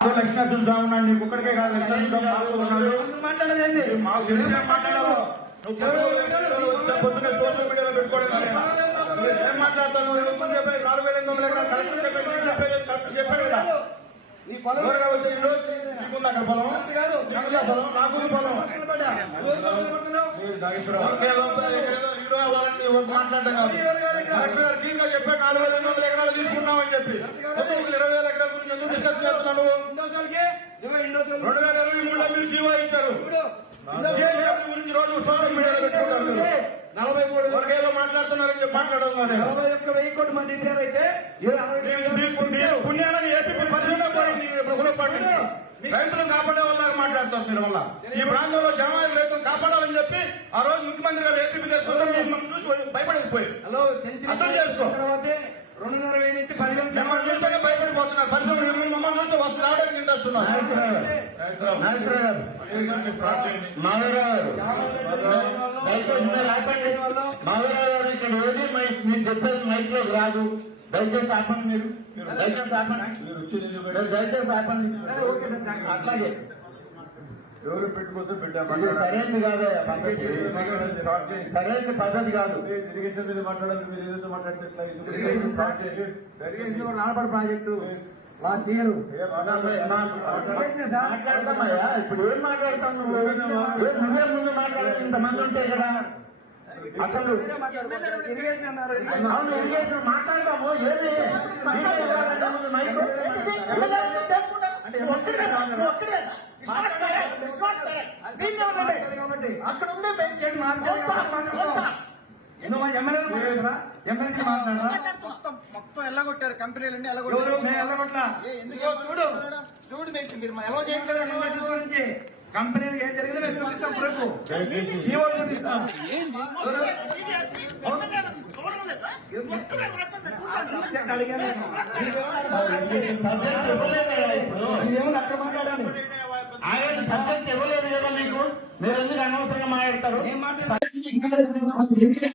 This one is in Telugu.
లక్ష్మీనరసింహ స్వామి ఉన్నాడు నీకు ఒక్కడికే కాదు స్వామి మాకు ఉన్నాడు మాకు తెలిసిన మాట్లాడవు పొద్దున్న- సోషల్ మీడియాలో పెట్టుకోవడం ఏం చెప్పేది నాలుగు వేల ఎనిమిది వందల కలెక్టర్ చెప్పేది కలెక్టర్ చెప్పాడు కదా మాట్లాడడం కాదు. కలెక్టర్ గారు క్లీన్గా చెప్పాడు నాలుగు వేల ఎనిమిది వందల ఎకరాలు తీసుకున్నామని చెప్పి రెండు వేల ఇరవై మూడులో మీరు జీవో ఇచ్చారు. గురించి రోజు సోషల్ మీడియాలో పెట్టుకుంటారు. నలభై మూడు ఏదో మాట్లాడుతున్నారని చెప్పి మాట్లాడడం. నలభై ఒక్క వెయ్యి కోట్ల మంది అయితే పుణ్యాలని ఏపీ పరిశ్రమ పార్టీ. రైతులను కాపాడే వాళ్ళ మాట్లాడతారు మీరు వల్ల ఈ ప్రాంతంలో జనాలు రైతులు కాపాడాలని చెప్పి ఆ రోజు ముఖ్యమంత్రి గారు ఏపీ చూసి భయపడిపోయి హలో అర్థం చేసుకో. రెండున్నర వెయ్యి నుంచి పదివేలు భయపడిపోతున్నారు. పరిశ్రమ మమ్మల్ని చూస్తే రావడానికి ఇంట్రెస్ట్ ఉన్నారు నాగేశ్వర గారు మాధవరావు గారు దయచేసి మీరు ఆపండి మాధవరావు గారు ఇక్కడ రోజు మైక్ మీరు చెప్పేది మైక్ లోకి రాదు దయచేసి ఆపండి మీరు దయచేసి ఆపండి దయచేసి ఆపండి అట్లాగే ఎవరు పెట్టుకోవచ్చు ఇది సరైనది కాదు పద్ధతి సరైన పద్ధతి కాదు ఇరిగేషన్ మీద మాట్లాడాలి మీరు ఏదైతే మాట్లాడితే ఇరిగేషన్ కూడా నానపడి ప్రాజెక్టు లాస్ట్ ఇయర్ మాట్లాడతామయ్యా ఇప్పుడు ఏం మాట్లాడతాం నువ్వు? ఏం నువ్వే ముందు మాట్లాడాలి ఇంతమంది ఉంటే కదా. అసలు ఇరిగేషన్ మాట్లాడతాము ఏమి? మైక్. అక్కడ ఉండే ఎమ్మెల్యేలు మాట్లాడరా ఎమ్మెల్సీ మాట్లాడరా? మొత్తం మొత్తం ఎల్లగొట్టారు కంపెనీలన్నీ ఎల్లగొట్టారు. మేము చూడు? చూడు మీరు మీరు ఎలా చేయట్లేదు ఇన్వెస్టర్ గురించి కంపెనీలు ఏం జరిగిందో మేము చూపిస్తాం జీవో చూపిస్తాం. అక్కడ ఆయన సబ్జెక్ట్ ఇవ్వలేదు కదా మీకు? మీరు ఎందుకు అనవసరంగా మాట్లాడతారు?